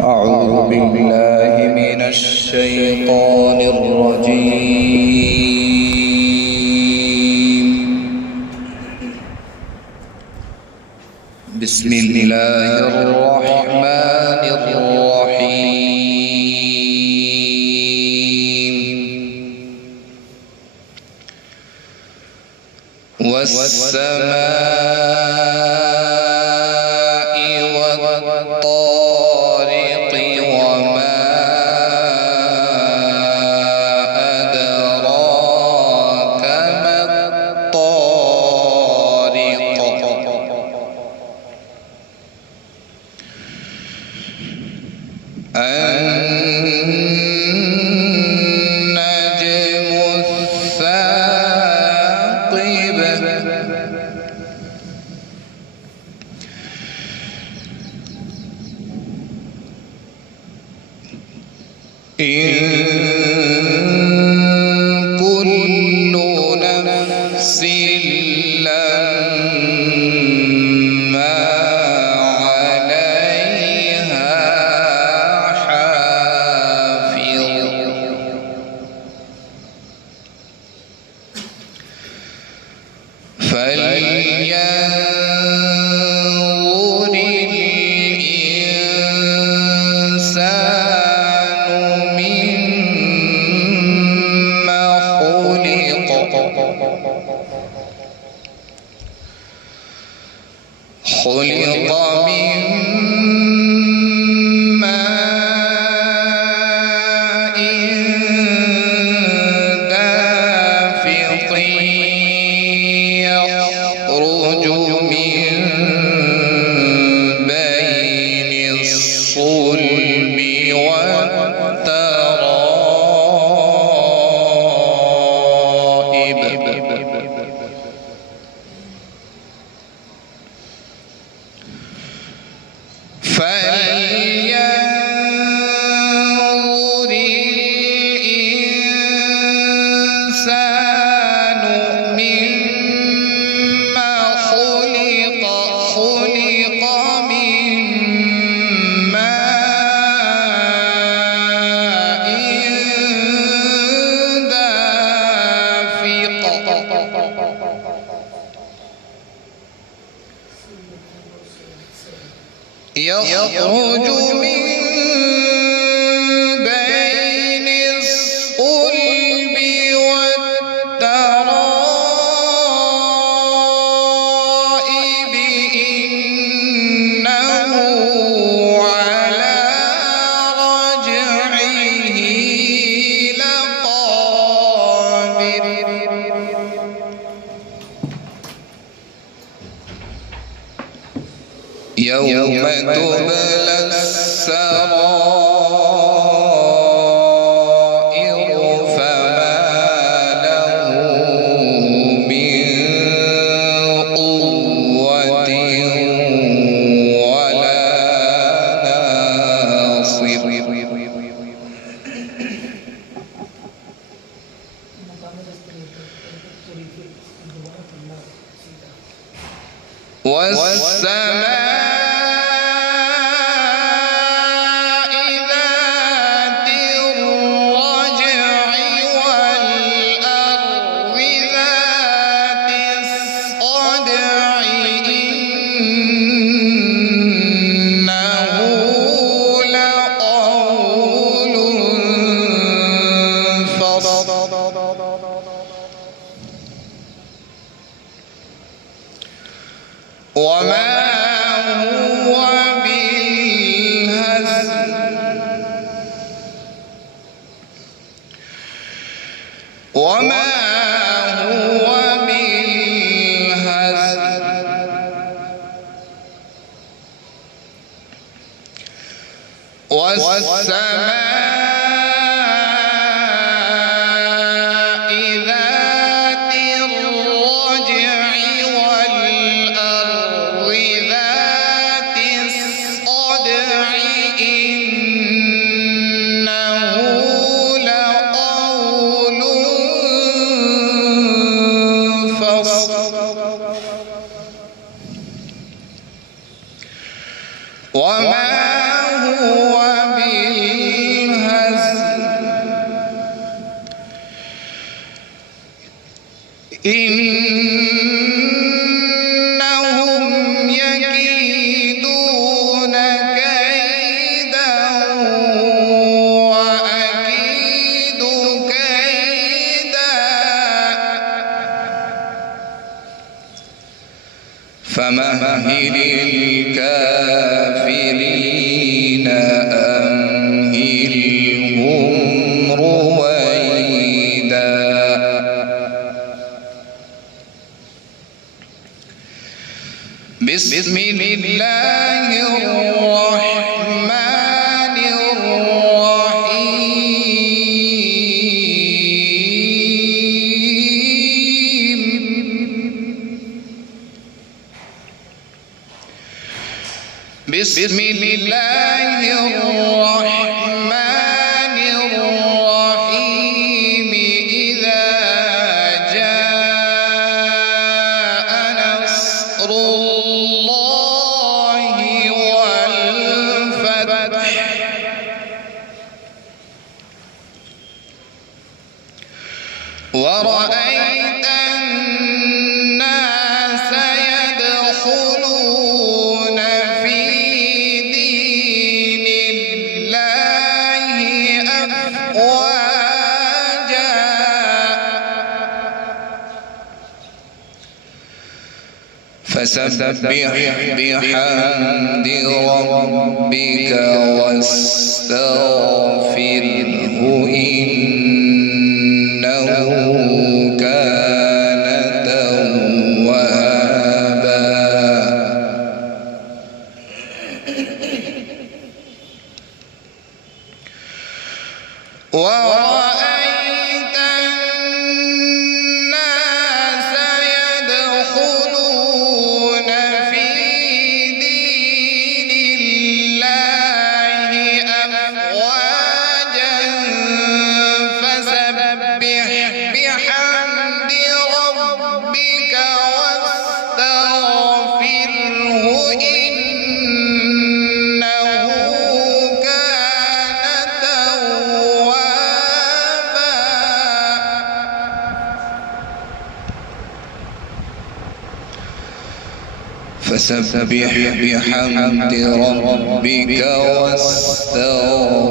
أعوذ بالله من الشيطان الرجيم. بسم الله الرحمن الرحيم. والسماء والطارق وما أدراك ما الطارق. النجم الثاقب. إن كل نفس لما عليها حافظ. فلينظر الإنسان مما خلق. خلق من ماء دافق يخرج من بين الصلب والترائب. فلينظر الإنسان مما خلق. خلق من ماء دافق يخرج من بين الصلب والترائب. إنه على رجعه لقادر. يوم تبلى السرائر فما له من قوة ولا ناصر. والسماء ذات الرجع والأرض ذات الصدع. إنه لقول فصل. وما هو بالهزل. وما هو بالهزل. والسماء ذات الرجع والأرض ذات الصدع. إنه لقول فصل. وما هو بسم الله الرحمن الرحيم إذا جاء نصر الله والفتح ورأيت الناس يدخلون في دين الله أفواجا فسبح بحمد ربك واستغفره إنه كان توابا ورأيت الناس يدخلون في دين الله أفواجا فسبح بحمد ربك واستغفره إنه كان توابا فسبح بحمد ربك واستغفره